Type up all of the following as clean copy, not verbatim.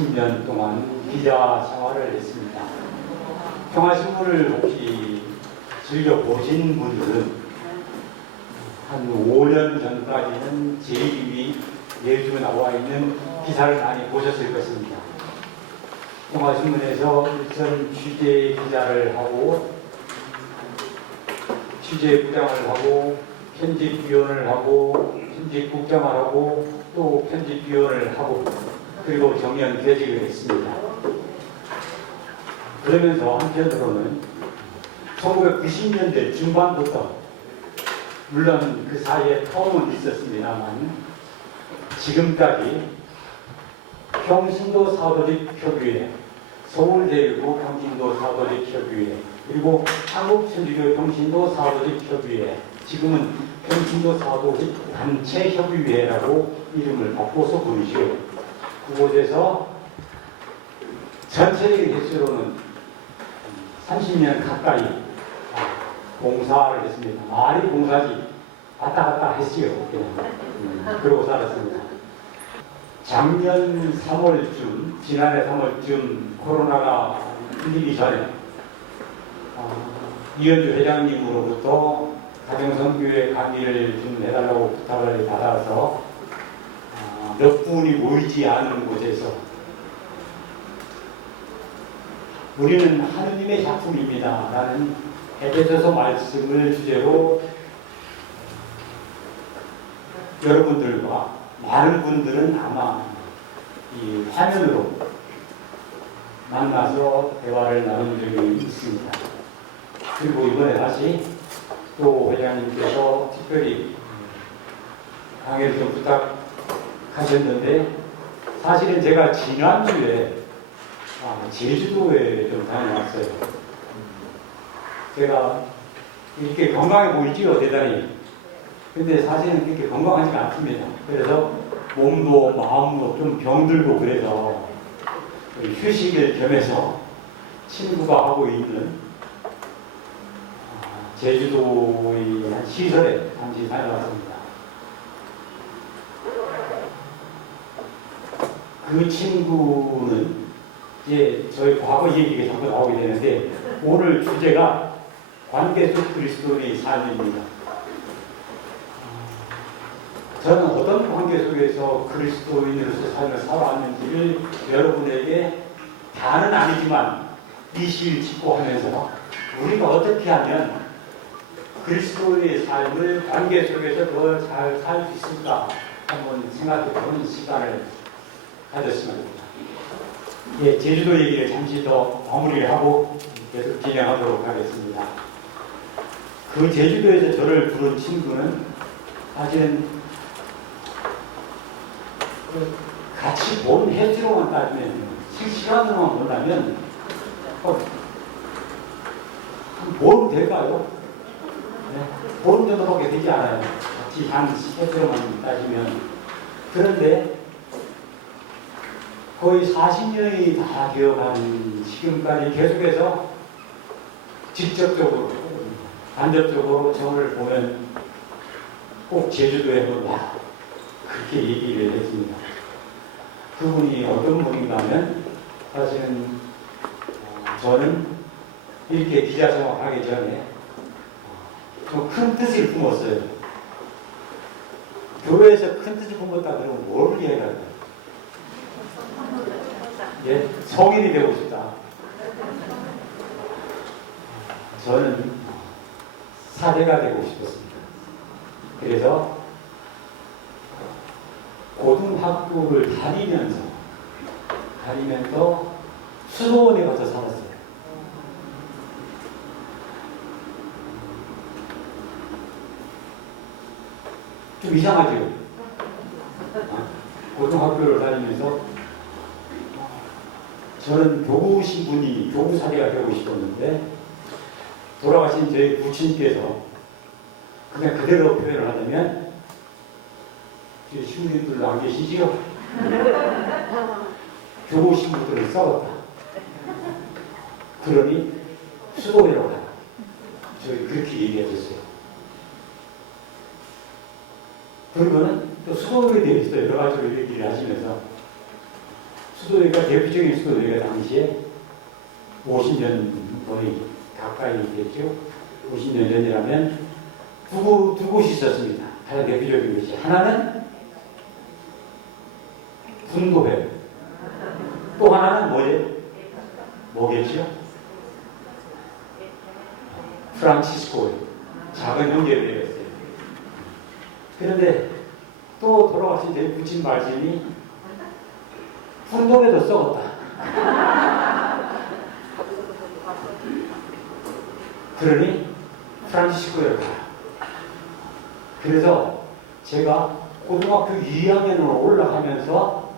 30년 동안 기자 생활을 했습니다. 평화신문을 혹시 즐겨보신 분들은 한 5년 전까지는 제 이름이 내주에 나와 있는 기사를 많이 보셨을 것입니다. 평화신문에서 일선 취재 기자를 하고 취재부장을 하고 편집위원을 하고 편집국장을 하고 또 편집위원을 하고 그리고 정년퇴직을 했습니다. 그러면서 한편으로는 1990년대 중반부터 물론 그 사이에 텀은 있었습니다만 지금까지 평신도 사도직협의회, 서울대교구 평신도 사도직협의회, 그리고 한국천주교 평신도 사도직협의회, 지금은 평신도 사도직 단체협의회라고 이름을 바꿔서 부르시고 그곳에서 전체적인 횟수로는 30년 가까이 봉사를 했습니다. 말이 봉사지 왔다 갔다 했지요. 그러고 살았습니다. 작년 3월쯤, 지난해 3월쯤 코로나가 풀리기 전에 이현주 회장님으로부터 가정선교회 강의를 좀 해달라고 부탁을 받아서 몇 분이 모이지 않은 곳에서 우리는 하느님의 작품입니다 라는 에베소서 말씀을 주제로 여러분들과 많은 분들은 아마 이 화면으로 만나서 대화를 나눈 적이 있습니다. 그리고 이번에 다시 또 회장님께서 특별히 강의를 좀 부탁하셨는데 사실은 제가 지난주에 제주도에 좀 다녀왔어요. 제가 이렇게 건강해 보이지요, 대단히. 근데 사실은 그렇게 건강하지가 않습니다. 그래서 몸도 마음도 좀 병들고 그래서 휴식을 겸해서 친구가 하고 있는 제주도의 한 시설에 잠시 다녀왔습니다. 그 친구는 이제 저희 과거 얘기가 자꾸 나오게 되는데 오늘 주제가 관계 속 그리스도인의 삶입니다. 저는 어떤 관계 속에서 그리스도인으로서 삶을 살아왔는지를 여러분에게 다는 아니지만 이실 짓고 하면서 우리가 어떻게 하면 그리스도의 삶을 관계 속에서 더 잘 살 수 있을까 한번 생각해보는 시간을 가졌으면 합니다. 예, 제주도 얘기를 잠시 더 마무리를 하고 계속 진행하도록 하겠습니다. 그 제주도에서 저를 부른 친구는 사실은 같이 본 횟수로만 따지면 실시간으로만 본다면 보름 될까요? 네, 보름 정도밖에 되지 않아요. 같이 한 횟수로만 따지면. 그런데 거의 40년이 다 되어간 지금까지 계속해서 직접적으로 간접적으로 저를 보면 꼭 제주도에 와 그렇게 얘기를 했습니다. 그분이 어떤 분인가 하면 사실은 저는 이렇게 기자 생활하기 전에 좀 큰 뜻을 품었어요. 교회에서 큰 뜻을 품었다 그러면 뭘 이해할까요? 예, 성인이 되고 싶다. 저는 사대가 되고 싶었습니다. 그래서 고등학교를 다니면서 수도원에 가서 살았어요. 좀 이상하죠? 고등학교를 다니면서 저는 교구신 분이 교구사대가 되고 싶었는데 돌아가신 저희 부친께서 그냥 그대로 표현을 하자면 신부님들 안 계시지요? 교구 신부들을 싸웠다. 그러니 수도회로 가라. 저희 그렇게 얘기해줬어요. 그러고는 또 수도회에 대해서 여러 가지로 얘기를 하시면서 수도회가 대표적인 수도회가 당시에 50년 거의 가까이 됐죠. 50년 전이라면 두 곳이 있었습니다. 가장 대표적인 것이 하나는 분도회, 또 하나는 뭐겠죠? 프란치스코회, 작은 형제회였어요. 그런데 또 돌아가신 제 부친 말씀이 분도회도 썩었다. 그러니 프란치스코회를 가라. 그래서 제가 고등학교 2학년으로 올라가면서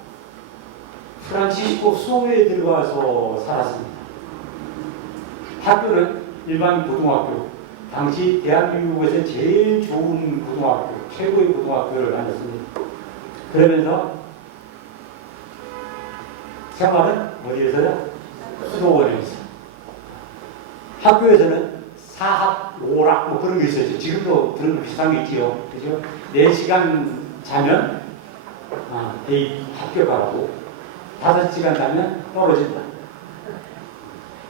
프란치스코 수호회에 들어가서 살았습니다. 학교는 일반 고등학교, 당시 대한민국에서 제일 좋은 고등학교, 최고의 고등학교를 다녔습니다. 그러면서 생활은 어디에서요? 수도원에서. 학교에서는 4학, 5락 뭐 그런 게 있었죠. 지금도 그런 거 비슷한 게 있지요. 그죠? 4시간 자면 대입 합격하고 5시간 자면 떨어진다.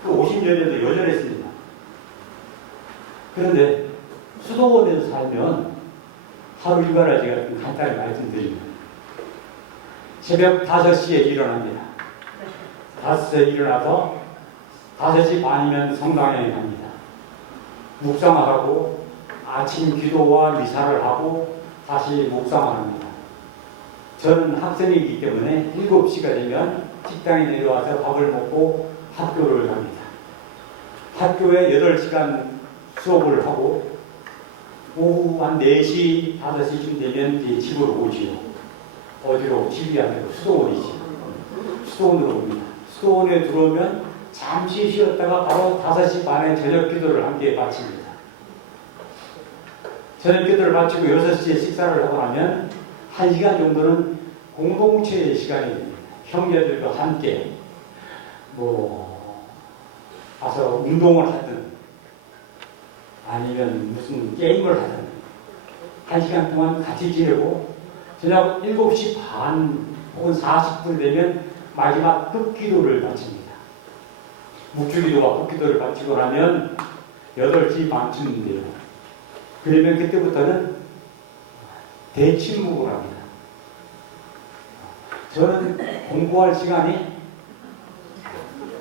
그 50년에도 여전했습니다. 그런데 수도원에서 살면 하루 일과를 제가 간단히 말씀드리면 새벽 5시에 일어납니다. 5시에 일어나서 5시 반이면 성당에 갑니다. 묵상하고 아침 기도와 미사를 하고 다시 묵상합니다. 저는 학생이기 때문에 7시가 되면 식당에 내려와서 밥을 먹고 학교를 갑니다. 학교에 8시간 수업을 하고 오후 한 4시, 5시쯤 되면 이제 집으로 오지요. 어디로? 집이 아니고 수도원이지. 수도원으로 옵니다. 수도원에 들어오면 잠시 쉬었다가 바로 5시 반에 저녁 기도를 함께 마칩니다. 저녁 기도를 마치고 6시에 식사를 하고 나면 1시간 정도는 공동체의 시간이 됩니다. 형제들과 함께 가서 운동을 하든 아니면 무슨 게임을 하든 1시간 동안 같이 지내고 저녁 7시 반 혹은 40분 되면 마지막 끝기도를 마칩니다. 묵주기도와 끝기도를 마치고 나면 8시 반쯤 돼요. 그러면 그때부터는 대침묵을 합니다. 저는 공부할 시간이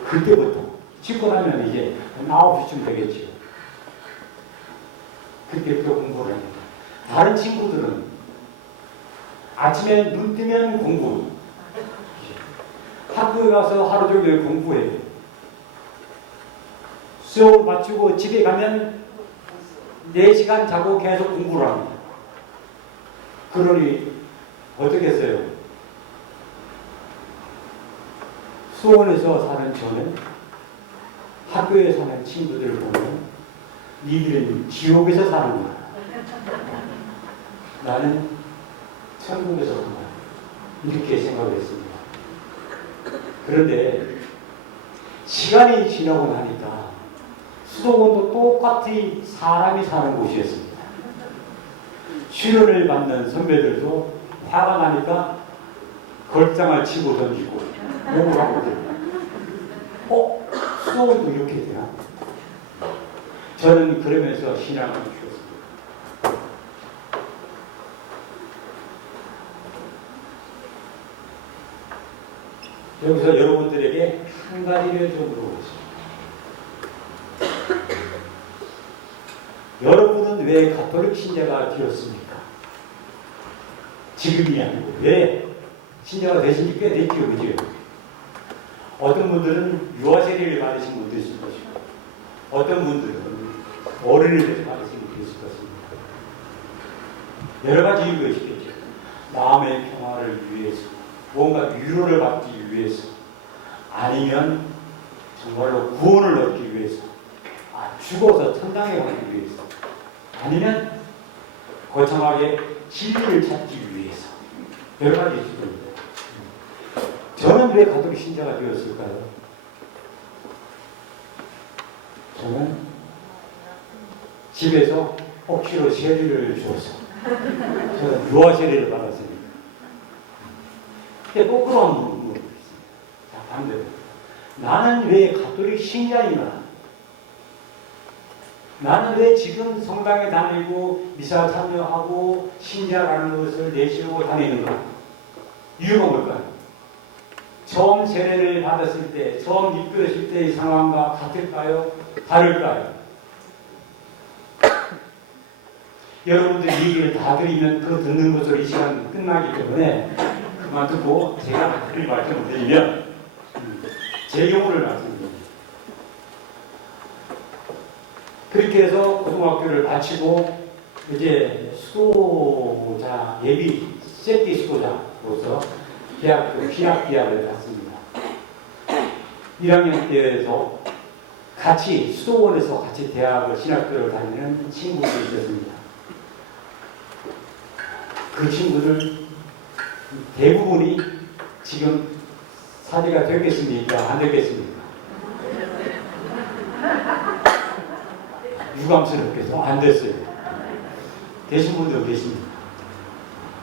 그때부터 씻고 나면 이제 9시쯤 되겠죠. 그때부터 공부를 합니다. 다른 친구들은 아침에 눈 뜨면 공부, 학교에 가서 하루 종일 공부해요. 수업을 마치고 집에 가면 4시간 자고 계속 공부를 합니다. 그러니 어떻게 했어요? 수원에서 사는 저는 학교에 사는 친구들을 보면 니들은 지옥에서 사는 거야. 나는 천국에서 산다. 이렇게 생각을 했습니다. 그런데 시간이 지나고 나니까 수도원도 똑같이 사람이 사는 곳이었습니다. 출연을 받는 선배들도 화가 나니까 걸장을 치고 던지고 욕을 하고 수도원도 이렇게 되나? 저는 그러면서 신앙을 주었습니다. 여기서 여러분들에게 한 가지를 좀 물어보겠습니다. 여러분은 왜 가톨릭 신자가 되었습니까? 지금이 아니고 왜 신자가 되신 지 꽤 됐죠, 그죠? 어떤 분들은 유아세례를 받으신 분도 있을 것이고 어떤 분들은 어린이를 받으신 분도 있을 것입니다. 여러 가지 이유가 있겠죠. 마음의 평화를 위해서, 뭔가 위로를 받기 위해서, 아니면 정말로 구원을 얻기 위해서, 죽어서 천당에 가기 위해서, 아니면 거창하게 진리를 찾기 위해서, 여러 가지 있을 겁니다. 저는 왜 가톨릭 신자가 되었을까요? 저는 집에서 억지로 세례를 주었어. 저는 유아 세례를 받았으니까. 근데 거꾸로 한번 물어보겠습니다. 반대로 나는 왜 가톨릭 신자인가? 나는 왜 지금 성당에 다니고 미사 참여하고 신자라는 것을 내세우고 다니는가? 이유가 뭘까요? 처음 세례를 받았을 때, 처음 이끌었을 때의 상황과 같을까요? 다를까요? 여러분들 얘기를 다 드리면 그 듣는 것으로 이 시간 끝나기 때문에 그만두고 제가 드릴 말씀을 드리면 제 경우를 말씀드립니다. 그렇게 해서 고등학교를 마치고 이제 수도자 예비 세티 수도자로서 대학교 신학대학을 갔습니다. 1학년 때에서 같이 수도원에서 같이 대학을 신학교를 다니는 친구들이 있었습니다. 그 친구들 대부분이 지금 사제가 되겠습니까? 안 되겠습니까? 유감스럽게도 안 됐어요. 되신 분도 계십니다.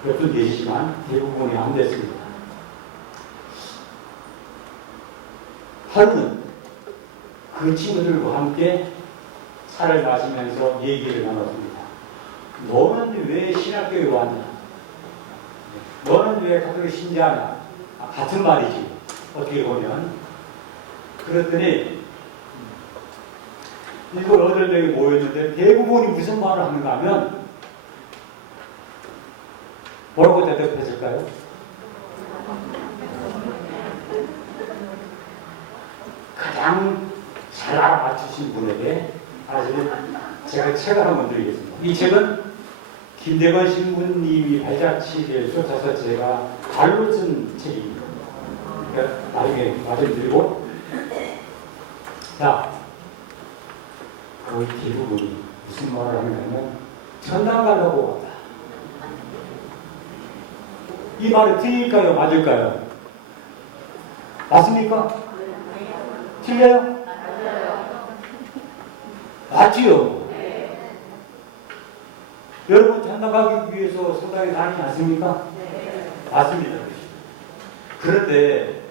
몇 분 계시지만 대부분이 안 됐습니다. 하루는 그 친구들과 함께 차를 마시면서 얘기를 나눴습니다. 너는 왜 신학교에 왔냐? 너는 왜 가톨릭 신자냐? 같은 말이지. 어떻게 보면. 그랬더니 7, 8명이 모였는데 대부분이 무슨 말을 하는가 하면 뭐라고 대답했을까요? 가장 잘 알아맞추신 분에게 사실은 제가 책을 한번 드리겠습니다. 이 책은 김대건 신부님이 발자취를 쫓아서 제가 발로 쓴 책입니다. 그러니까 나중에 말씀드리고, 자, 거의 대부분이 무슨 말을 하냐면 천당 가려고 왔다. 이 말이 틀릴까요? 맞을까요? 맞습니까? 틀려요? 맞지요? 여러분 천당 가기 위해서 성당에 다니지 않습니까? 맞습니다. 그런데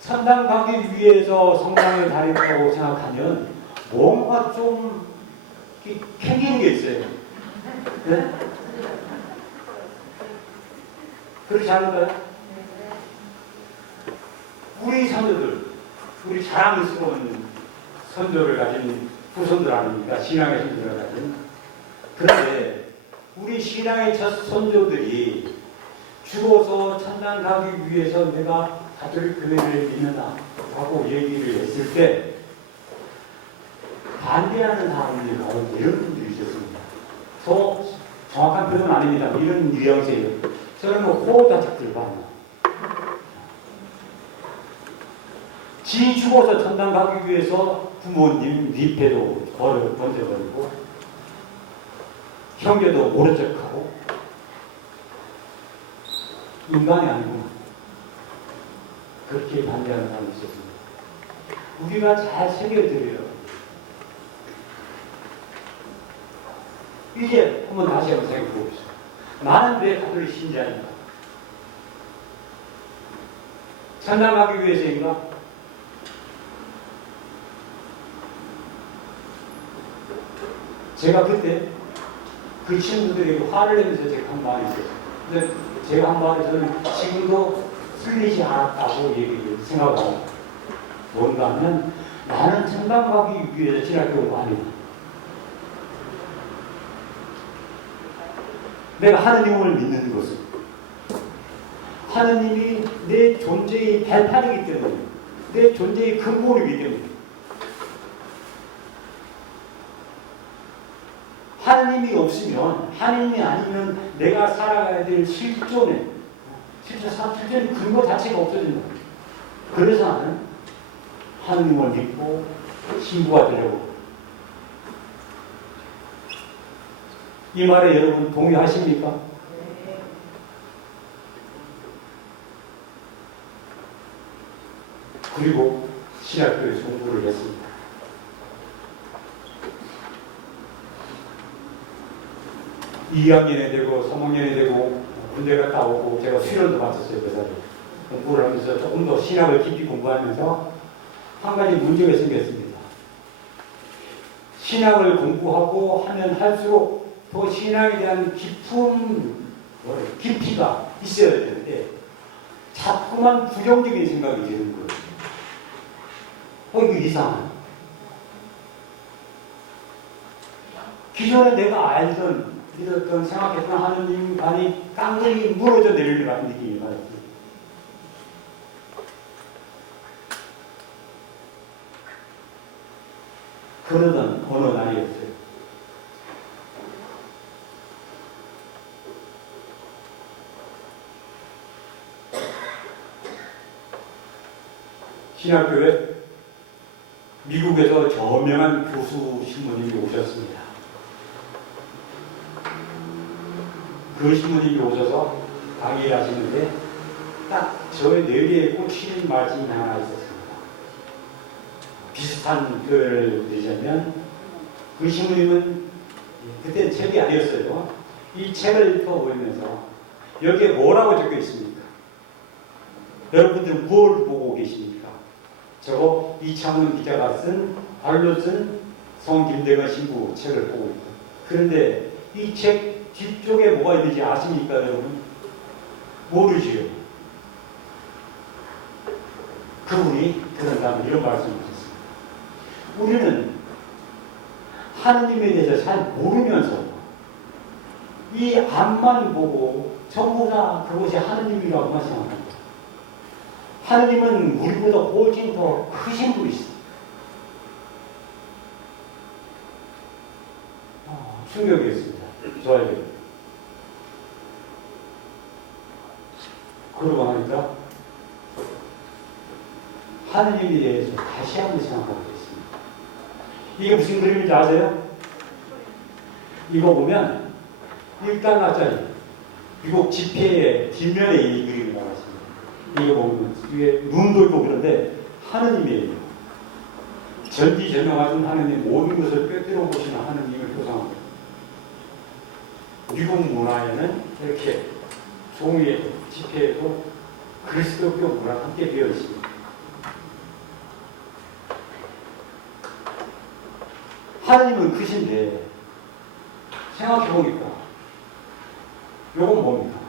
천당 가기 위해서 성당에 다닌다고 생각하면 뭔가 좀 캥기는 게 있어요. 네? 그렇지 않을까요? 우리 선조들, 우리 자랑스러운 선조를 가진 후손들 아닙니까? 신앙의 선조를 가진. 그런데 우리 신앙의 첫 선조들이 죽어서 천당 가기 위해서 내가 가톨릭 교회를 믿는다 하고 얘기를 했을 때 반대하는 사람들이 가운데 이런 분들이 있었습니다. 더 정확한 표현은 아닙니다. 이런 뉘앙스예요. 저는 뭐 호다닥들 봐요. 지 죽어서 천당 가기 위해서 부모님 윗배도 던져버리고 형제도 모른 척하고 인간이 아니구나. 그렇게 반대하는 사람이 있었습니다. 우리가 잘 새겨드려요. 이제 한번 다시 한번 생각해 봅시다. 나는 왜 가톨릭 신자인가? 천당 가기 위해서인가? 제가 그때 그 친구들에게 화를 내면서 제가 한 말이 있었어요. 근데 제가 한 말이 저는 지금도 틀리지 않았다고 얘기를 생각합니다. 뭔가 하면 나는 천당 가기 위해서 신학교가 아니다. 내가 하느님을 믿는 것은 하느님이 내 존재의 발판이기 때문에, 내 존재의 근본이기 때문에, 하느님이 없으면, 하느님이 아니면 내가 살아가야 될 실존의 근거 자체가 없어진다. 그래서 나는 하느님을 믿고 신부가 되려고. 이 말에 여러분 동의하십니까? 네. 그리고 신학교에서 공부를 했습니다. (2학년이) 되고 3학년이 되고 군대 갔다 오고 제가 수련도 받았어요. 그 사람에 공부를 하면서 조금 더 신학을 깊이 공부하면서 한 가지 문제가 생겼습니다. 신학을 공부하고 하면 할수록 더 신학에 대한 깊이가 있어야 되는데 자꾸만 부정적인 생각이 드는 거예요. 이거 이상한. 기존에 내가 알던, 믿었던, 생각했던 하느님만이 깡통이 무너져 내리는 것 같은 느낌이 받았어요. 그러던 어느 날이었어요. 신학교에 미국에서 저명한 교수 신부님이 오셨습니다. 그 신부님이 오셔서 강의를 하시는데 딱 저의 뇌리에 꽂히는 말씀이 하나 있었습니다. 비슷한 표현을 드리자면 그 신부님은 그때 책이 아니었어요. 이 책을 읽어보면서 여기에 뭐라고 적혀 있습니까? 여러분들은 무엇을 보고 계십니까? 저거 이창훈 기자가 발로 쓴 성김대건 신부 책을 보고 있다. 그런데 이 책 뒤쪽에 뭐가 있는지 아십니까, 여러분? 모르지요. 그분이 그런 다음에 이런 말씀을 하셨습니다. 우리는 하느님에 대해서 잘 모르면서 이 앞만 보고 전부 다 그것이 하느님이라고만 생각합니다. 하느님은 우리보다 훨씬 더 크신 분이시다. 충격이었습니다. 저에게. 그러고 나니까 하느님에 대해서 다시 한번 생각하게 됐습니다. 이게 무슨 그림인지 아세요? 이거 보면 1달러짜리 미국 지폐의 뒷면에 이 그림이 나왔습니다. 이거 보면 이게 눈도 있고 그런데 하느님이에요. 전지전능하신 하느님, 모든 것을 꿰뚫어 보시는 하느님을 표상합니다. 미국 문화에는 이렇게 종이에 지폐에도 그리스도교 문화가 함께 되어 있습니다. 하느님은 크신데 생각해보니까 요건 뭡니까?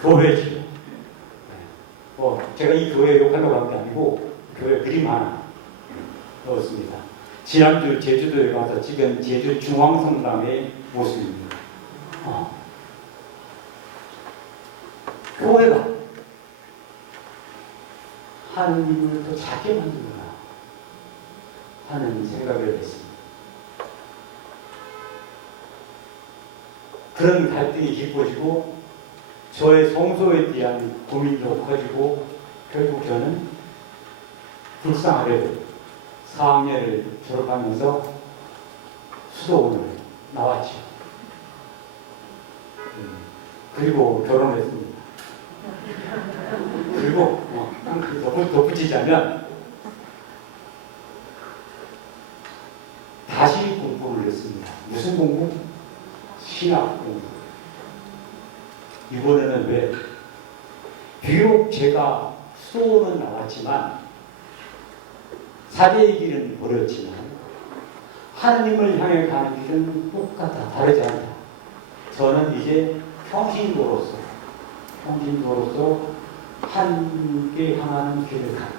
교회지요. 제가 이 교회 욕하려고 한 게 아니고 교회 그림 하나 넣었습니다. 지난주 제주도에 가서 지금 제주 중앙성당의 모습입니다. 교회가 하느님을 더 작게 만들구나 하는 생각을 했습니다. 그런 갈등이 깊어지고 저의 성소에 대한 고민도 커지고 결국 저는 불쌍하게도 4학년을 졸업하면서 수도원을 나왔죠. 그리고 결혼했습니다. 그리고 덧붙이자면 다시 공부를 했습니다. 무슨 공부? 신학 공부. 이번에는 왜? 비록 제가 수도원은 나왔지만 사대의 길은 버렸지만 하느님을 향해 가는 길은 똑같아, 다르지 않다. 저는 이제 평신도로서 함께 향하는 길을 간다.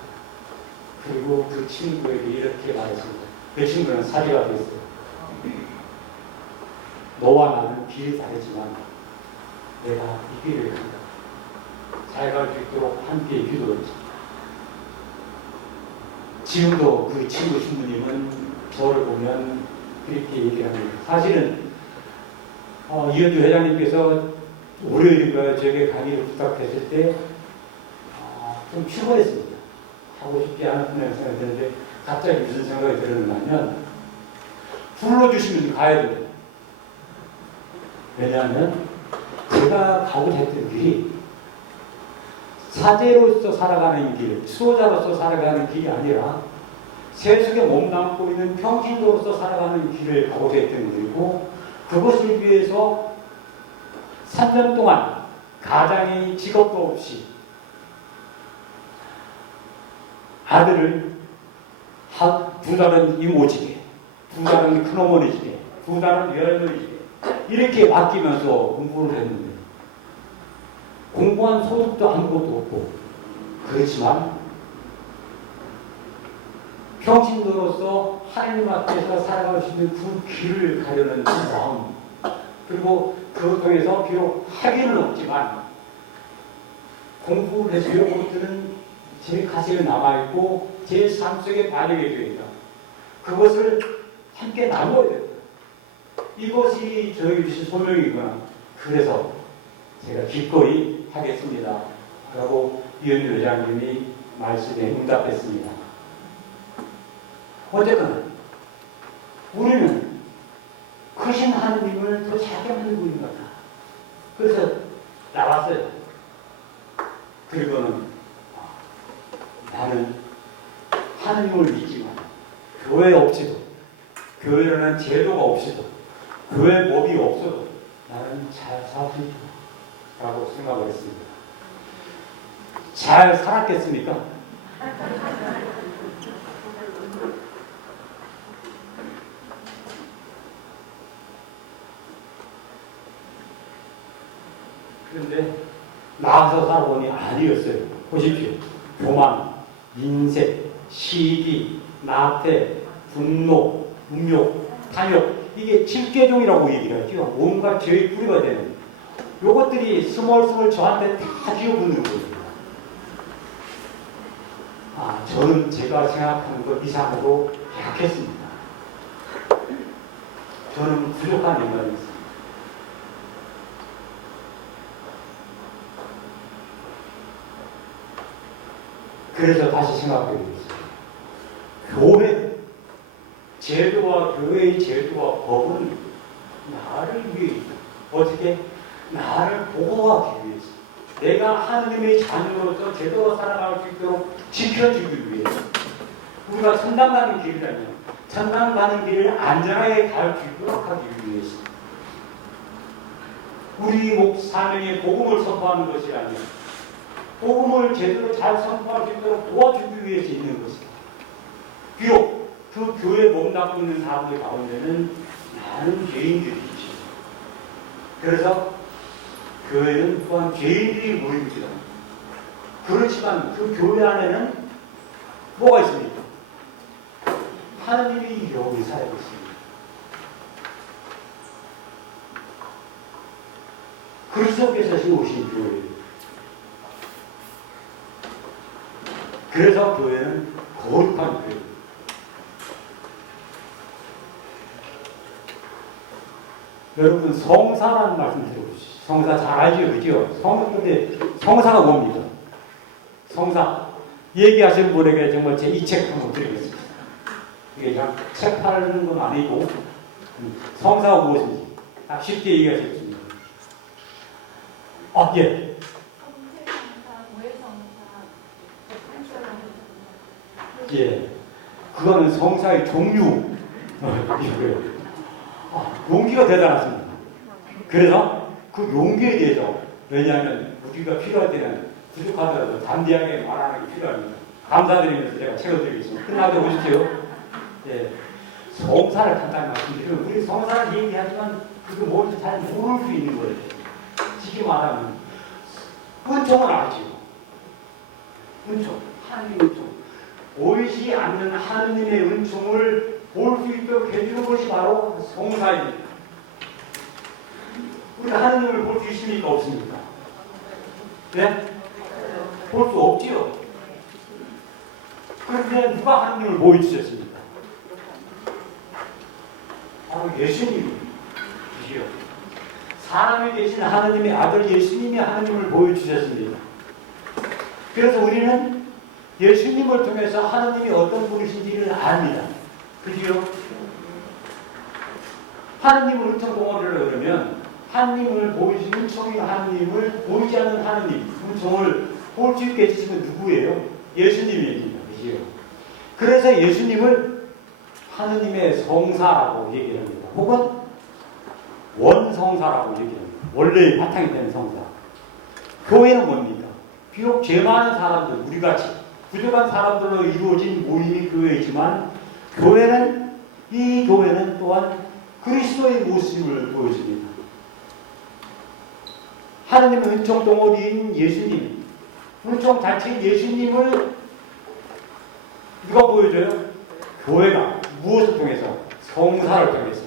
그리고 그 친구에게 이렇게 말했습니다. 그 친구는 사리가 됐어요. 너와 나는 길이 다르지만 내가 이 길을 간다. 잘 갈 수 있도록 함께 기도했습니다. 지금도 그 친구 신부님은 저를 보면 그렇게 얘기를 합니다. 사실은 이현주 회장님께서 월요일인가 저에게 강의를 부탁했을 때 좀 출근했습니다. 하고 싶지 않았던 생각이 드는데 갑자기 무슨 생각이 들었냐면 불러주시면 가야 됩니다. 왜냐하면 제가 가고자 했던 길이 사제로서 살아가는 길, 수호자로서 살아가는 길이 아니라 세속에 몸담고 있는 평신도로서 살아가는 길을 가고자 했던 길이고 그것을 위해서 3년 동안 가장이 직업도 없이 아들을 2달은 이모집에, 2달은 큰어머니 집에, 2달은 외할머니 집에 이렇게 맡기면서 공부를 했는데 공부한 소득도 아무것도 없고 그렇지만 평신도로서 하나님 앞에서 살아갈 수 있는 그 길을 가려는 그 마음, 그리고 그것 통해서 비록 학위는 없지만 공부를 해서 이런 것들은 제 가슴에 남아있고 제 삶 속에 반영이 되어 있다. 그것을 함께 나눠야 된다. 이것이 저에게 주신 소명이구나. 그래서 제가 기꺼이 하겠습니다. 라고 이현주 회장님이 말씀에 응답했습니다. 어쨌든 우리는 크신 하느님을 더 작게 만들고 있는 것 같다. 그래서 나왔어요. 그리고는 나는 하느님을 믿지만 교회 없이도, 교회라는 제도가 없이도, 교회 법이 없어도 나는 잘 살 수 있다 라고 생각을 했습니다. 잘 살았겠습니까? 그런데 나와서 살아보니 아니었어요. 보십시오. 교만, 인색, 시기, 나태, 분노, 운욕, 탐욕, 이게 7계종이라고 얘기를 하죠. 뭔가 죄의 뿌리가 되는 요것들이 스멀스멀 저한테 다 기어붙는 거예요. 저는 제가 생각하는 것 이상으로 약했습니다. 저는 부족한 인간이었습니다. 그래서 다시 생각해 보겠습니다. 교회, 제도와 교회의 제도와 법은 나를 위해 어떻게? 나를 보호하기 위해서, 내가 하느님의 자녀로서 제대로 살아갈 수 있도록 지켜주기 위해서, 우리가 천당 가는 길이라면 천당 가는 길을 안전하게 갈 수 있도록 하기 위해서, 우리 사명의 복음을 선포하는 것이 아니라 복음을 제대로 잘 선포할 수 있도록 도와주기 위해서 있는 것이다. 비록 그 교회에 몸담고 있는 사람들 가운데는 많은 죄인들이 있지. 그래서 교회는 또한 죄인들이 모입니다. 그렇지만 그 교회 안에는 뭐가 있습니까? 하나님이 여기 살고 있습니다. 그리스도께서 세우신 교회. 그래서 교회는 거룩한 교회. 여러분, 성사라는 말씀 들어보시죠. 성사 잘 알죠? 그죠? 근데 성사가 뭡니까? 성사. 얘기하시는 분에게 정말 제 이 책 한번 드리겠습니다. 이게 그냥 책 팔는 건 아니고, 성사가 무엇인지 딱 쉽게 얘기하셨습니다. 예. 예. 그거는 성사의 종류. 이거예요. 용기가 대단하십니다. 그래서 그 용기에 대해서, 왜냐하면 우리가 필요할 때는 부족하더라도 담대하게 말하는 게 필요합니다. 감사드리면서 제가 책을 드리겠습니다. 끝나고 오십시오. 예. 성사를 간단히 말씀드리면, 우리 성사를 얘기하지만 그게 뭔지 잘 모를 수 있는 거예요. 쉽게 말하면 은총은 알죠. 은총, 하나님의 은총. 보이지 않는 하느님의 은총을 볼 수 있도록 해주는 것이 바로 성사입니다. 우리가 하느님을 볼 수 있습니까? 없습니까? 네? 볼 수 없지요. 그런데 누가 하느님을 보여주셨습니까? 바로 예수님이시요. 사람이 되신 하느님의 아들 예수님이 하느님을 보여주셨습니다. 그래서 우리는 예수님을 통해서 하느님이 어떤 분이신지를 압니다. 그지요? 하느님을 은총 공헌을 그러면 하느님을 보이신 은총이 하느님을 보이지 않는 하느님 은총을 볼 수 있게 해주시면 누구예요? 예수님입니다. 그지요? 그래서 예수님을 하느님의 성사라고 얘기를 합니다. 혹은 원성사라고 얘기합니다. 원래의 바탕이 되는 성사. 교회는 뭡니까? 비록 죄 많은 사람들, 우리같이 부족한 사람들로 이루어진 모임이 교회이지만 이 교회는 또한 그리스도의 모습을 보여줍니다. 하느님의 은총 덩어리인 예수님, 은총 자체인 예수님을 누가 보여줘요? 교회가 무엇을 통해서? 성사를 통해서.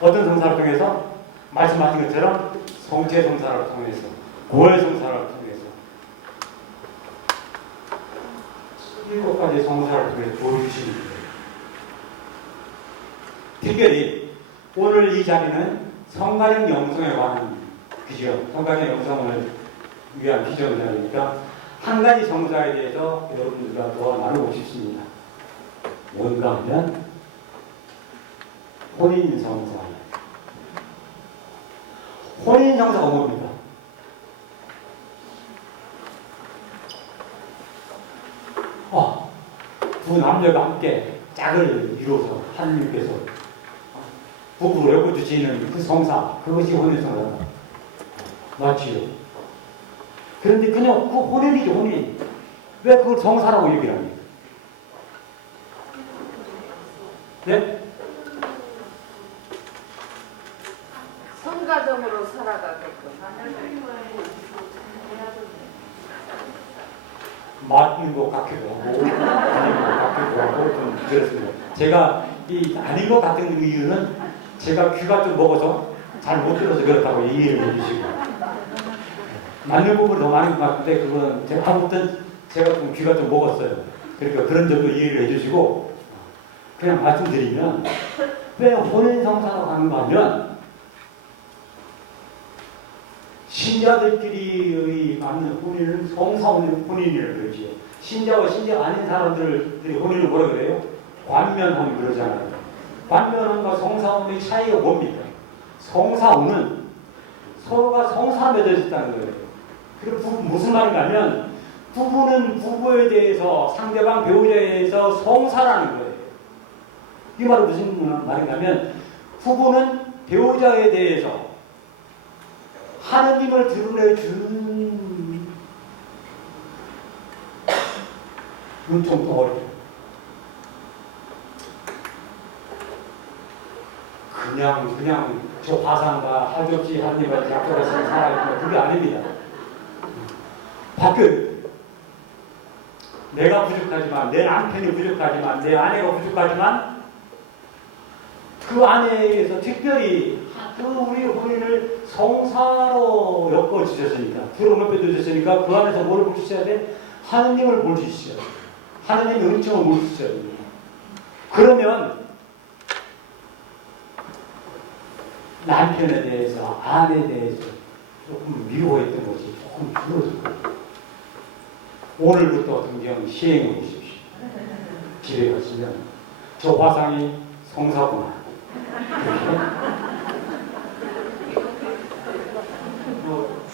어떤 성사를 통해서? 말씀하신 것처럼 성체 성사를 통해서, 고해 성사를 통해서, 7가지 성사를 통해서 보여주시는 거예요. 특별히 오늘 이 자리는 성가령 영성에 관한 기죠. 성가령 영성을 위한 기존 자리니까 한 가지 성사에 대해서 여러분들과 더 나누고 싶습니다. 뭔가 하면 혼인성사. 혼인성사가 뭡니까? 두 남녀가 함께 짝을 이루어서 하느님께서 부부를 엮어주시는 그 성사, 그것이 혼인성사다. 맞지요? 그런데 그냥 그 혼인이죠, 혼인. 왜 그걸 성사라고 얘기를 합니까? 네? 성가정으로 살아가게끔. 맞는 것 같기도 하고, 아닌 것 같기도 하고, 좀 그렇습니다. 제가 이 아닌 것 같은 이유는 제가 귀가 좀 먹어서 잘 못 들어서 그렇다고 이해를 해주시고, 맞는 부분이 더 많은 것 같은데, 그건 제가 아무튼 제가 좀 귀가 좀 먹었어요. 그러니까 그런 점도 이해를 해주시고, 그냥 말씀드리면, 왜 혼인성사라고 하는가 하면, 신자들끼리의 맞는 혼인은 성사혼인이라고 그러지요. 신자와 신자 아닌 사람들이 혼인을 뭐라 그래요? 관면혼 그러잖아요. 관면혼과 성사혼의 차이가 뭡니까? 성사혼은 서로가 성사 맺어졌다는 거예요. 그리고 무슨 말인가 하면 부부는 부부에 대해서 상대방 배우자에 대해서 성사라는 거예요. 이 말은 무슨 말인가 하면 부부는 배우자에 대해서 하느님을 드러내준 은총 덩어리. 그냥 저 화상과 할접시 하느님과 약속하신 살아있는 그게 아닙니다. 바뀌어요. 내가 부족하지만, 내 남편이 부족하지만, 내 아내가 부족하지만 그 아내에서 특별히 우리 혼인을 성사로 엮어주셨으니까, 들어오면 빼주셨으니까 그 안에서 뭘 볼 수 있어야 돼? 하느님을 볼 수 있어요. 하느님의 은총을 볼 수 있어요. 그러면 남편에 대해서, 아내에 대해서 조금 미워했던 것이 조금 줄어들 거예요. 오늘부터 등경 시행해 보십시오. 집에 가시면 저 화상이 성사구나.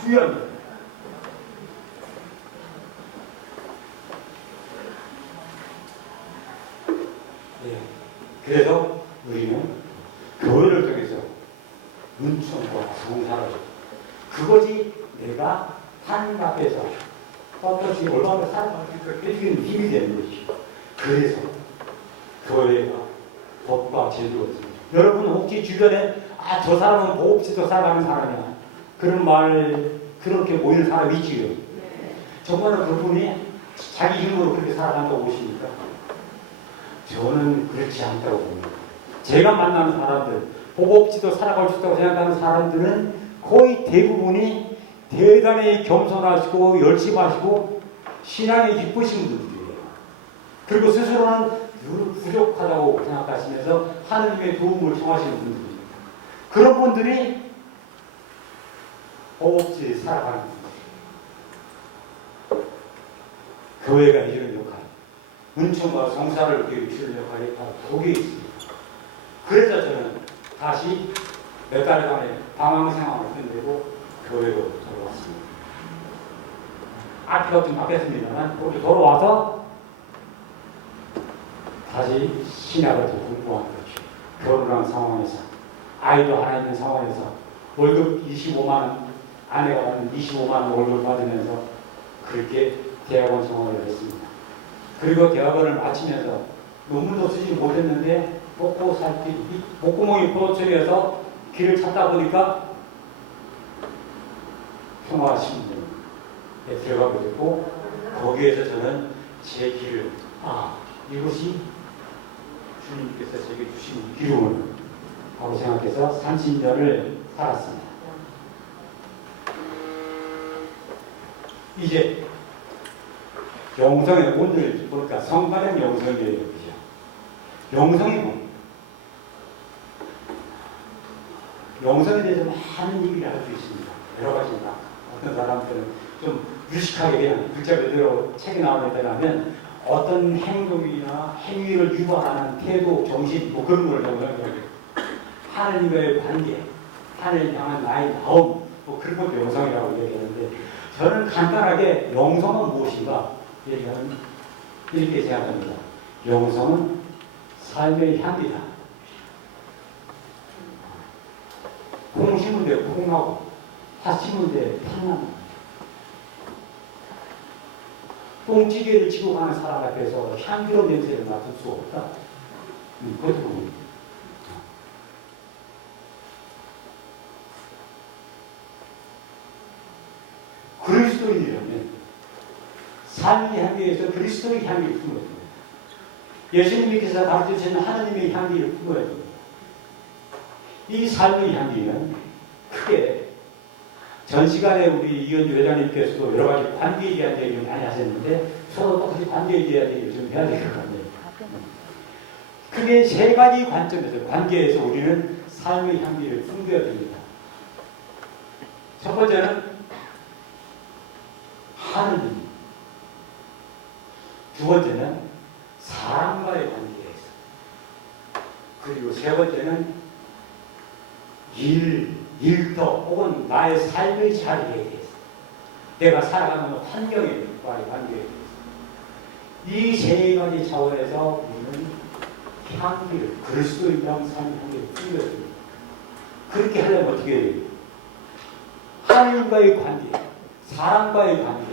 주연. 네. 그래서 우리는 교회를 통해서 은총과 성사를, 그것이 내가 하나님 앞에서 어떻게 얼마나 살아가니까 그게 힘이 되는 것이죠. 그래서 교회가 법과 제도를 씁니다. 여러분 혹시 주변에 저 사람은 법 없이 더 살아가는 사람이야, 그런 말 그렇게 보이는 사람이 있지요. 정말로 그분이 자기 힘으로 그렇게 살아간다고 보십니까? 저는 그렇지 않다고 봅니다. 제가 만나는 사람들, 법 없이도 살아갈 수 있다고 생각하는 사람들은 거의 대부분이 대단히 겸손하시고 열심하시고 신앙에 기쁘신 분들이에요. 그리고 스스로는 부족하다고 생각하시면서 하느님의 도움을 청하시는 분들입니다. 그런 분들이 법 없이 살아가는 분들. 교회가 해주는 역할, 은총과 성사를 이루는 역할이 바로 거기에 있습니다. 그래서 저는 다시 몇 달간의 방황 생활을 끝내고 교회로 돌아왔습니다. 앞이가 좀 바뀌었습니다만 거기 돌아와서 다시 신학을 더 공부하는 거죠. 결혼한 상황에서, 아이도 하나 있는 상황에서, 월급 25만 원 아내가 받는 25만 원 월급 받으면서 그렇게 대학원 생활을 했습니다. 그리고 대학원을 마치면서 논문도 쓰지 못했는데 먹고 살 길, 목구멍이 부어쳐서 길을 찾다 보니까 평화신문에 들어가게 됐고, 거기에서 저는 제 길을, 이것이 주님께서 제게 주신 기름을 하고 생각해서 30년을 살았습니다. 이제 영성의 오늘 보니까 성가는 영성이에요. 영성이 뭐? 영성에 대해서 많은 얘기를 할 수 있습니다. 여러 가지입니다. 어떤 사람들은 좀 유식하게 그냥 글자 그대로 책에 나오는 데라면 어떤 행동이나 행위를 유발하는 태도, 정신, 뭐 그런 걸 영성이라고 해요. 하나님과의 관계, 하나님 향한 나의 마음, 뭐 그런 것도 영성이라고 얘기하는데, 저는 간단하게 영성은 무엇인가 얘기하면 이렇게 생각합니다. 영성은 삶의 향기다. 콩 심은 데 콩나고, 팥 심은 데 팥나무. 똥찌개를 지고 가는 사람 앞에서 향기로운 냄새를 맡을 수 없다. 그것도 그리스도인이라면 삶의 향기에서 그리스도의 향기를 품어야 됩니다. 예수님께서 가르치시는 하나님의 향기를 품어야 됩니다. 이 삶의 향기는 크게 전 시간에 우리 이현주 회장님께서도 여러 가지 관계에 대한 얘기를 많이 하셨는데, 서로 똑같이 관계에 대한 얘기를 좀 해야 될 것 같네요. 크게 세 가지 관점에서, 관계에서 우리는 삶의 향기를 풍겨야 됩니다. 첫 번째는 하느님, 두 번째는 사람과의 관계에서, 그리고 세 번째는 일터 혹은 나의 삶의 자리에 대해서, 내가 살아가는 환경과의 관계에 대해서, 이 세 가지 차원에서 우리는 향기를, 그리스도인이랑 삶의 향기를 풍겨야 됩니다. 그렇게 하려면 어떻게 해야 돼요? 하나님과의 관계, 사람과의 관계,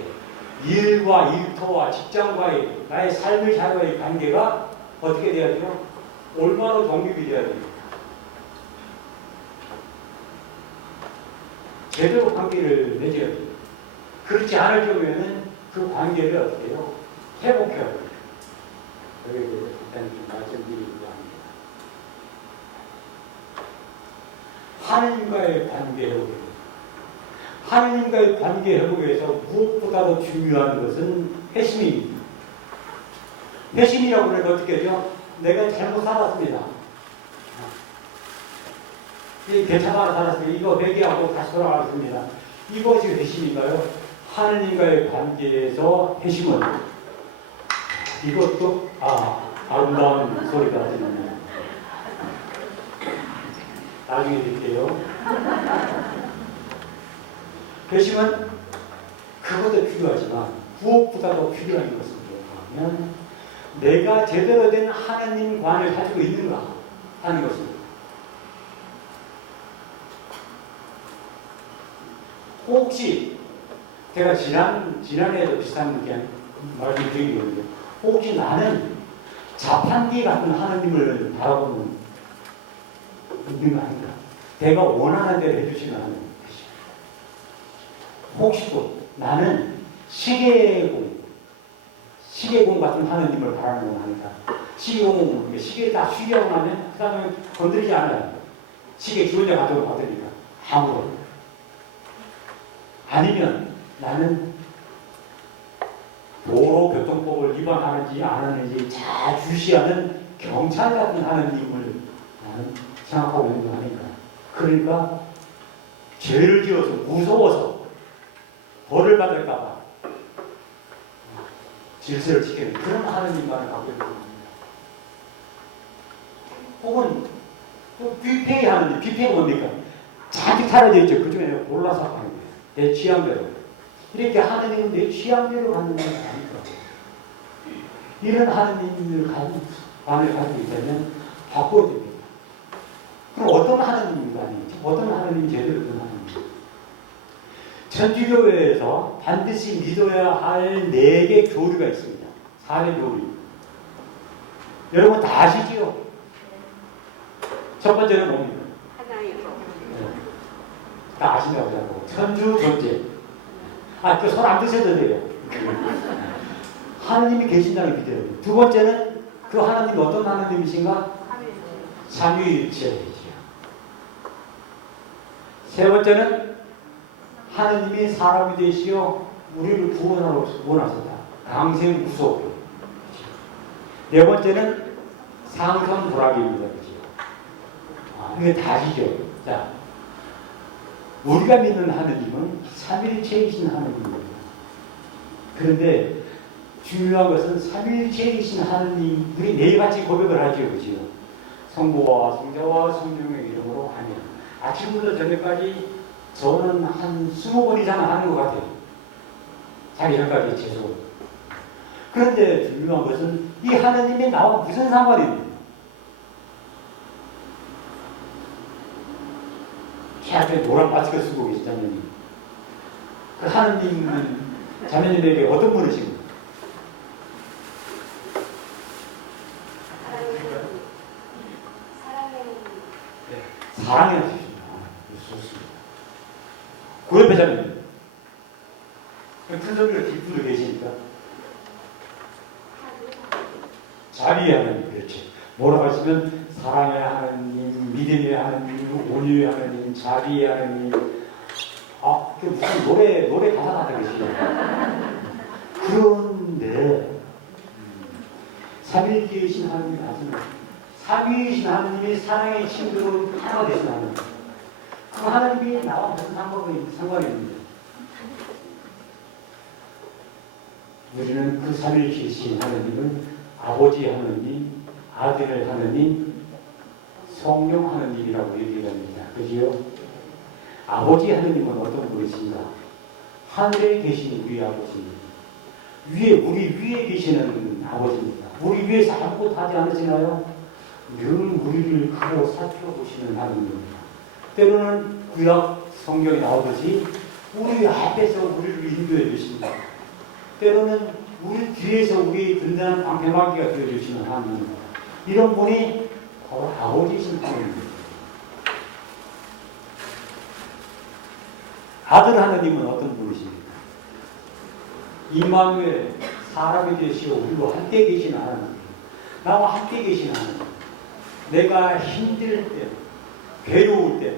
일과 일터와 직장과의 나의 삶의 자리와의 관계가 어떻게 돼야 돼요? 올바로 정립이 돼야 됩니다. 제대로 관계를 맺어야 됩니다. 그렇지 않을 경우에는 그 관계를 어떻게 해요? 회복해야 됩니다. 여기에 대해서 일단 좀 말씀드리려고 합니다. 하나님과의 관계 회복. 하나님과의 관계 회복에서 무엇보다도 중요한 것은 회심입니다. 회심이라고 하면 어떻게 하죠? 내가 잘못 살았습니다. 괜찮아 살았습니다. 이거 회개하고 다시 돌아가겠습니다. 이것이 회심인가요? 하나님과의 관계에서 회심은, 이것도 아름다운 소리가 들리네요. 나중에 드릴게요. 회심은 그것도 필요하지만 무엇보다도 필요한 것은 뭐냐면, 내가 제대로 된 하나님관을 가지고 있는가 하는 것입니다. 혹시 제가 지난해에도 비슷한 말씀을 드리거든요. 혹시 나는 자판기 같은 하나님을 바라보는 있는 거 아닌가? 내가 원하는 대로 해주시는 하나님. 혹시 또 나는 시계공 같은 하나님을 바라는 건 아닌가? 시계공은 시계 다 쉬려고 하면 그 다음에 건드리지 않아요. 시계 주원자 가져고 받으니까 아무런. 아니면 나는 도로교통법을 위반하는지 안 하는지 잘 주시하는 경찰 같은 하나님을 나는 생각하고 있는 거 아닌가. 그러니까 죄를 지어서 무서워서 벌을 받을까봐 질서를 지키는 그런 하나님만을 갖고 있는 겁니다. 혹은 또 뷔페 하나님, 뷔페가 뭡니까? 잔뜩 사라져 있죠. 그 중에 내가 골라서 하는 거예요. 내 취향대로. 이렇게 하나님은 내 취향대로 하는 것이 아니더라고요. 이런 하나님을 가지고 있다면 바꿔야 됩니다. 그럼 어떤 하나님인가? 어떤 하나님이 제대로 된 하나님입니까? 천주교회에서 반드시 믿어야 할 4개 교리가 있습니다. 4개 교리. 여러분 다 아시지요? 첫 번째는 뭡니까? 다 아신다고 생각하고. 천주 존재. 그 손 안 드셔도 돼요. 하나님이 계신다는 믿어야 돼요. 두 번째는 그 하나님이 어떤 하나님이신가? 삼위일체이지요. 세 번째는 하나님이 사람이 되시어 우리를 구원하러 원하셨다. 강생무속. 네 번째는 상선불락입니다. 이게 다시죠. 자, 우리가 믿는 하느님은 삼위일체이신 하느님입니다. 그런데 중요한 것은 삼위일체이신 하느님, 우리 매일같이 고백을 하죠. 그죠? 성부와 성자와 성령의 이름으로 하며. 아침부터 저녁까지 저는 한 20번 이상 하는 것 같아요. 자기 전까지 최소. 그런데 중요한 것은 이 하느님이 나와 무슨 상관입니까? 최근에 노란 마스크 쓰고 계신 자매님. 그 하느님은 자매님에게 어떤 분이십니까? 사랑해 주십니다. 좋습니다. 구협회 자매님. 큰 소리로 뒷분들 계시니까. 자비의 하나님, 그렇죠. 뭐라고 하시면 사랑의 하나님, 믿음의 하나님, 온유의 하나님, 자비의 하나님. 그 무슨 노래 가사 같은 것이죠. 그런데 삼위일체이신 하나님이 하시는 삼위이신 하나님이 사랑의 친구로 하나가 되신 하나님. 그 하나님이 나와 무슨 상관이 있는데 우리는 그 삼위이신 하나님은 아버지 하나님, 아들 하나님, 성령 하나님이라고 얘기합니다. 그지요? 아버지 하나님은 어떤 분이신가? 하늘에 계신 우리 아버지입니다. 우리 위에 계시는 아버지입니다. 우리 위에서 아무것도 하지 않으시나요? 늘 우리를 크고 살펴보시는 하나님입니다. 때로는 구약 성경에 나오듯이 우리 앞에서 우리를 인도해 주십니다. 때로는 우리 뒤에서 우리 든든한 방패막이가 되어주시는 하나님입니다. 이런 분이 바로 아버지이신 하나님입니다. 아들 하나님은 어떤 분이십니까? 임마누엘, 사람이 되시어 우리와 함께 계신 하나님, 나와 함께 계신 하나님. 내가 힘들 때, 괴로울 때,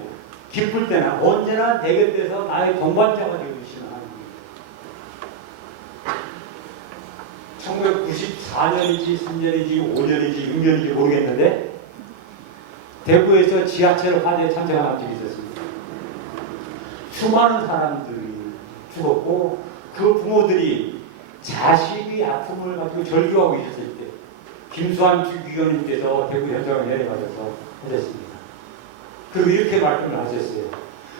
기쁠 때나 언제나 내 곁에서 나의 동반자가 되어주시는 하나님. 1994년인지 3년인지 5년인지 6년인지 모르겠는데 대구에서 지하철 화재에 참석한 적이 있었습니다. 수많은 사람들이 죽었고 그 부모들이 자식의 아픔을 가지고 절규하고 있었을 때 김수환 주기원님께서 대구 현장에 내려가셔서 하셨습니다. 그리고 이렇게 말씀을 하셨어요.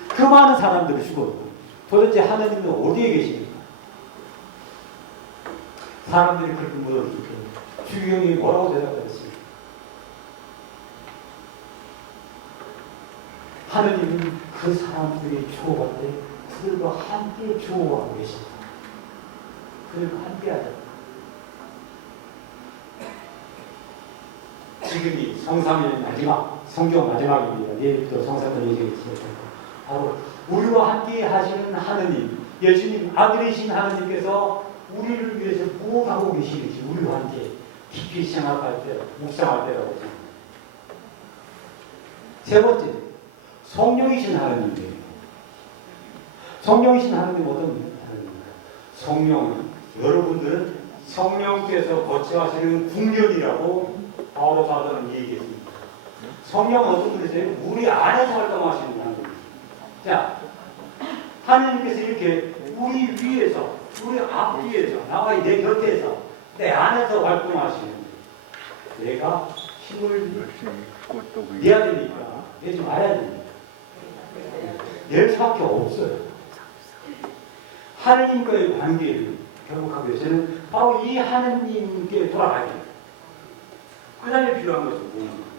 그 많은 사람들이 죽었고 도대체 하나님은 어디에 계십니까? 사람들이 그렇게 물었을 때 주기원이 뭐라고 대답했습니까? 하나님은 그 사람들이 죽어갈 때 그들과 함께 죽어가고 계십니다. 그들과 함께 하자. 지금이 성삼일 마지막, 성경 마지막입니다. 내일부터 성삼일 얘기를 시작합니다. 바로 우리와 함께 하시는 하느님, 예수님 아들이신 하느님께서 우리를 위해서 무엇하고 계시는지 우리와 함께 깊이 생각할 때, 묵상할 때라고 생각합니다. 세 번째, 성령이신 하느님이에요. 성령이신 하느님 어떤 하느님입니까? 성령은 여러분들은 성령께서 거처하시는 궁전이라고 바로 사도는 얘기했습니다. 성령은 어떤 분이세요? 우리 안에서 활동하시는 하나님. 자, 하나님께서 이렇게 우리 위에서, 우리 앞뒤에서, 나와 내 곁에서, 내 안에서 활동하시는 내가 힘을 내야 되니까 내지 말아야 됩니다. 낼 수밖에 없어요. 하나님과의 관계를 결국하기 위해서는 바로 이 하나님께 돌아가야 돼요. 그 다음에 필요한 것은 뭐냐면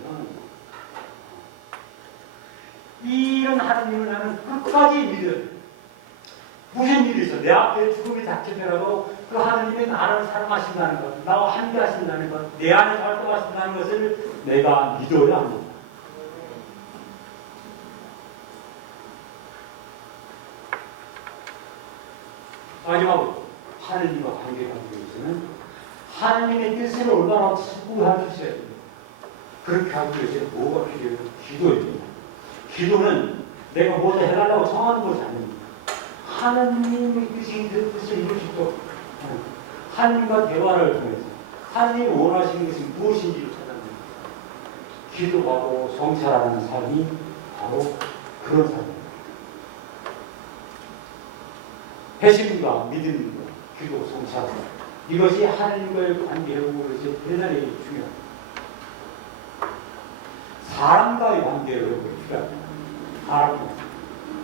이런 하나님을 나는 끝까지 믿어요. 무슨 일이 있어? 내 앞에 죽음이 닥치더라도 그 하나님이 나를 사랑하신다는 것, 나와 함께 하신다는 것, 내 안에 활동하신다는 것을 내가 믿어야 합니다. 마지막으로 하느님과 관계관계에 있어서는 하느님의 뜻을 얼마나 추구할 수 있어야 됩니다. 그렇게 하기 위해서 뭐가 필요해요? 기도입니다. 기도는 내가 뭐를 해달라고 정하는 것이 아닙니다. 하나님의 뜻이 그 뜻을 이룰 수 있도록 하나님과 대화를 통해서 하나님이 원하시는 것이 무엇인지를 찾아냅니다. 기도하고 성찰하는 삶이 바로 그런 삶입니다. 회심과 믿음과 기도, 성찰 이것이 하나님과의 관계라고 그것이 대단히 중요합니다. 사람과의 관계를 필요합니다. 사람과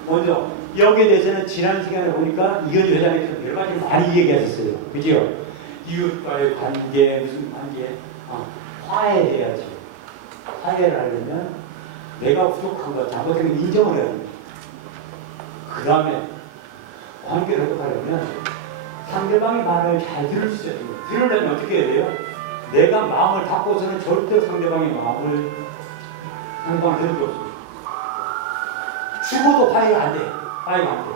먼저 여기에 대해서는 지난 시간에 보니까 이현주 회장님께서 여러 가지 많이 얘기하셨어요. 그죠? 이웃과의 관계, 무슨 관계? 화해해야죠. 화해를 하려면 내가 부족한 것, 잘못된 걸 인정을 해야 됩니다. 그 다음에 관계를 회복하려면 상대방의 말을 잘 들을 수 있어야 됩니다. 들으려면 어떻게 해야 돼요? 내가 마음을 닫고서는 절대 상대방의 마음을 상대방을 들을 수 없습니다. 죽어도 화해가 안 돼. 화해가 안 돼.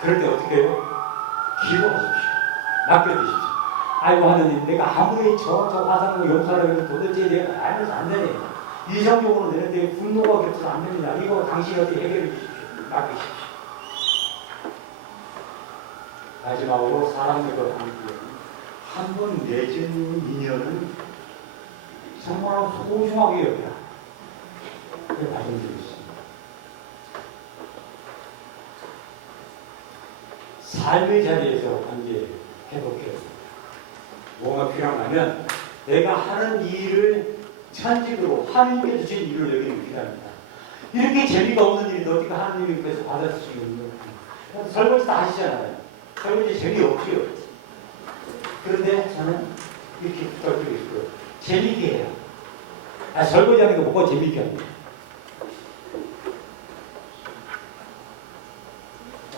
그럴 때 어떻게 해요? 기도하십시오. 맡겨주십시오. 아이고 하느님, 내가 아무리 저 화상을 용서하려고 해도 도대체 내가 알면서 안 되네. 이성적으로 되는데 분노가 겹쳐서 안 됩니다. 이거 당신이 어떻게 해결해 주십시오. 맡기십시오. 마지막으로 사람들과 관계 한 번 맺은 인연은 정말 소중하게 여겨라. 그렇게 말씀드리고 있습니다. 삶의 자리에서 관계 회복해야 됩니다. 뭐가 필요하냐면 내가 하는 일을 천직으로 하나님께 주신 일을 여기는 필요합니다. 이렇게 재미가 없는 일인데 어떻게 하나님께서 받아줄 수 있는 거예요? 설거지 다 하시잖아요. 설거지 재미없지요. 그런데 저는 이렇게 부탁드리고 싶어요. 재미있게 해요. 설거지 하는 거 뭐가 재미있게 합니다.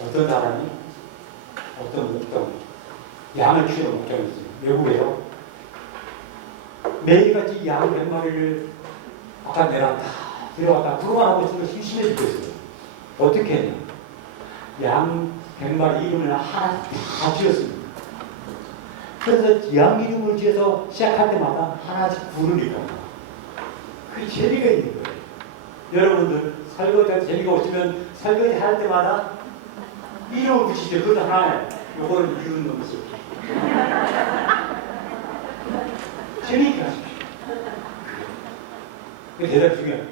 어떤 사람이 어떤 목장 양을 키우는 목장이 있어요. 외국에서 매일같이 양 100마리를 바깥 내놨다 들어갔다 그거만 하고 있으면 심심해 죽겠어요. 어떻게 했냐? 양 100마리 이름을 하나 다 지었습니다. 그래서 양 이름을 지어서 시작할 때마다 하나씩 부르니까 그 재미가 있는 거예요. 여러분들 설거지가 재미가 없으면 설거지 할 때마다 이름을 붙이죠. 그것도 하나에 요거는 이웃 놈이 쓰고 재미있게 하십시오. 그게 대단히 중요해요.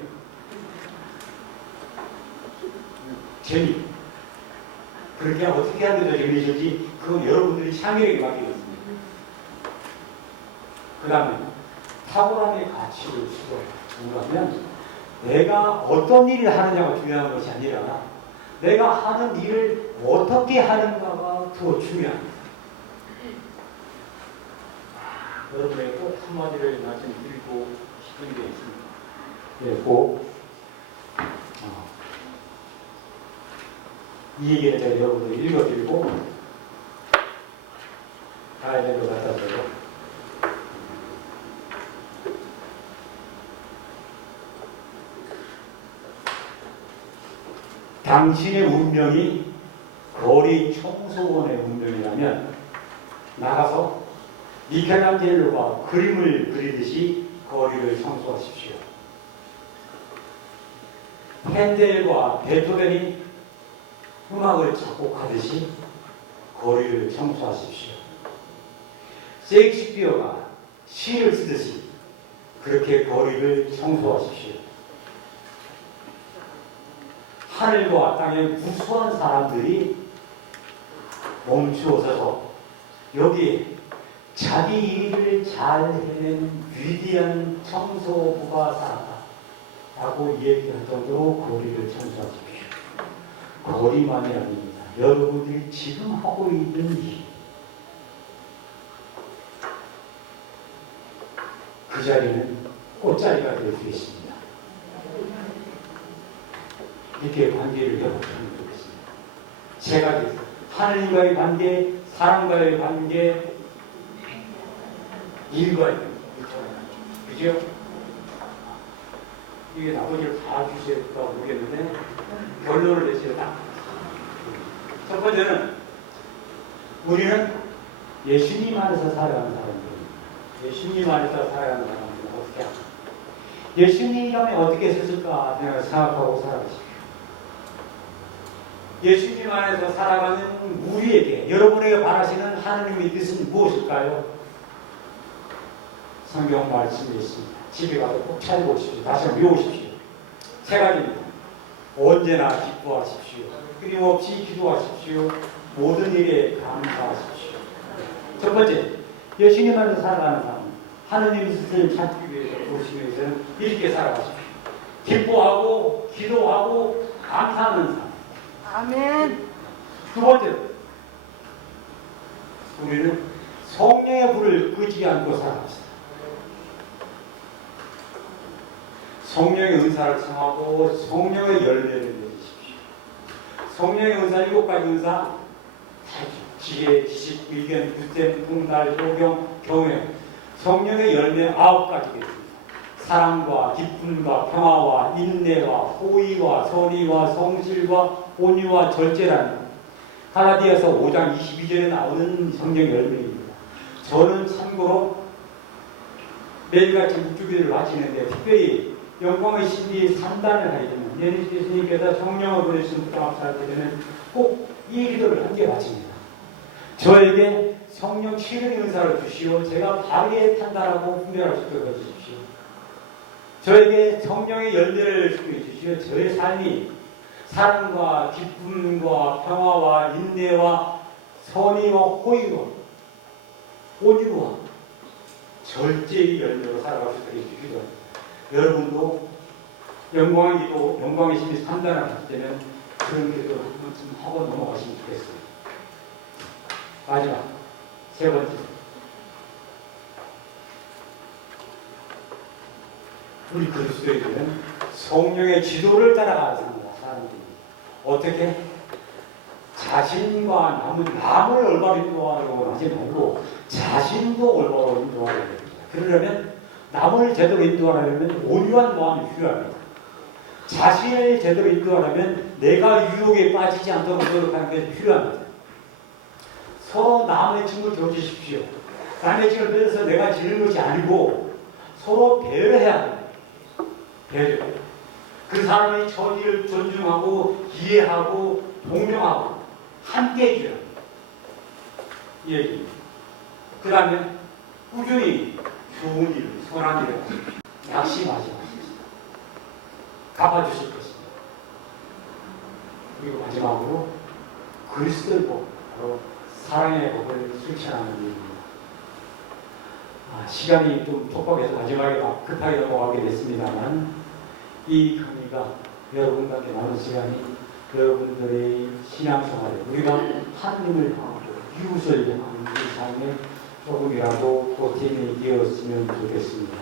재미. 그렇게 어떻게 하는 게 더 재미있을지 그건 여러분들이 창의력에 맡기겠습니다. 그 다음에 탁월함의 가치를 수고하면 내가 어떤 일을 하느냐가 중요한 것이 아니라 내가 하는 일을 어떻게 하는가가 더 중요합니다. 여러분에게 꼭 한마디를 말씀드리고 싶은 게 있습니다. 예, 꼭 이 얘기를 제가 여러분들 읽어드리고 가야 될 것 같아서 당신의 운명이 거리 청소원의 운명이라면 나가서 미켈란젤로가 그림을 그리듯이 거리를 청소하십시오. 핸델과 베토벤이 음악을 작곡하듯이 거리를 청소하십시오. 셰익스피어가 시를 쓰듯이 그렇게 거리를 청소하십시오. 하늘과 땅의 무수한 사람들이 멈추어서서 여기에 자기 일을 잘 해낸 위대한 청소부가 살았다 라고 얘기할 정도로 거리를 청소하십시오. 거리만이 아닙니다. 여러분들이 지금 하고 있는 일, 그 자리는 꽃자리가 될 수 있습니다. 이렇게 관계를 회복하는 것입니다. 제가 하느님과의 관계, 사람과의 관계, 일과의 관계. 그죠? 이게 나머지를 다 주실까 모르겠는데 결론을 내시다. 첫 번째는 우리는 예수님 안에서 살아가는 사람들. 예수님 안에서 살아가는 사람들은 어떻게 할까? 예수님이라면 어떻게 했을까 생각하고 살아가십시오. 예수님 안에서 살아가는 우리에게, 여러분에게 바라시는 하나님의 뜻은 무엇일까요? 성경 말씀이 있습니다. 집에 가서 꼭 찾아보십시오. 다시 한번 외우십시오. 세 가지입니다. 언제나 기뻐하십시오. 끊임없이 기도하십시오. 모든 일에 감사하십시오. 첫 번째, 예수님 안에서 살아가는 사람, 하느님의 뜻을 찾기 위해서 오시기 위해서는 이렇게 살아가십시오. 기뻐하고 기도하고 감사하는 사람. 아멘. 두 번째, 우리는 성령의 불을 끄지 않고 살아갑시다. 성령의 은사를 청하고 성령의 열매를 맺으십시오. 성령의 은사 7가지 은사 다 있죠. 지혜, 지식, 의견, 굳셈, 통달, 효경, 경외. 성령의 열매 9가지가 있습니다. 사랑과 기쁨과 평화와 인내와 호의와 선의와 성실과 온유와 절제라는 갈라디아서 5장 22절에 나오는 성령 열매입니다. 저는 참고로 매일같이 묵주기를 마치는데 특별히 영광의 신비 3단을 하게 되면 예수님께서 성령을 보내주신 부탁할 때는 꼭 이 기도를 함께 마칩니다. 저에게 성령 치료의 은사를 주시오. 제가 바르게 판단하고 분별할 수 있도록 해주십시오. 저에게 성령의 열매를 주시오. 저의 삶이 사랑과 기쁨과 평화와 인내와 선의와 호의와 온유와 절제의 열매로 살아갈 수 있도록 해주시오. 여러분도 영광의 기도, 영광의 신이 산다는 할 때는 그런 기도 한 번쯤 하고 넘어가시면 좋겠어요. 마지막, 세 번째. 우리 그리스도인들은 성령의 지도를 따라가는 사람들입니다. 어떻게? 자신과 남을 올바로 인도하려고 하지 말고 자신도 올바로 인도하려고 합니다. 그러려면 남을 제대로 인도하려면 온유한 마음이 필요합니다. 자신을 제대로 인도하려면 내가 유혹에 빠지지 않도록 노력하는 게 필요합니다. 서로 남의 짐을 져주십시오. 남의 짐을 빼서 내가 지는 것이 아니고 서로 배려해야 합니다. 배려. 그 사람의 처지를 존중하고 이해하고 동정하고 함께 해줘야 합니다. 이 얘기입니다. 그 다음에 꾸준히 좋은 일, 선한 일을 낙심하지 마십시오. 갚아주실 것입니다. 그리고 마지막으로 그리스도의 법, 바로 사랑의 법을 실천하는 일입니다. 시간이 좀 촉박해서 마지막에 급하게 넘어가게 됐습니다만 이 강의가 여러분들께 나눈 시간이 여러분들의 신앙생활에 우리가 하나님을 향하고 이웃을 향하는 이 삶에 조금이라도 보탬이 되었으면 좋겠습니다.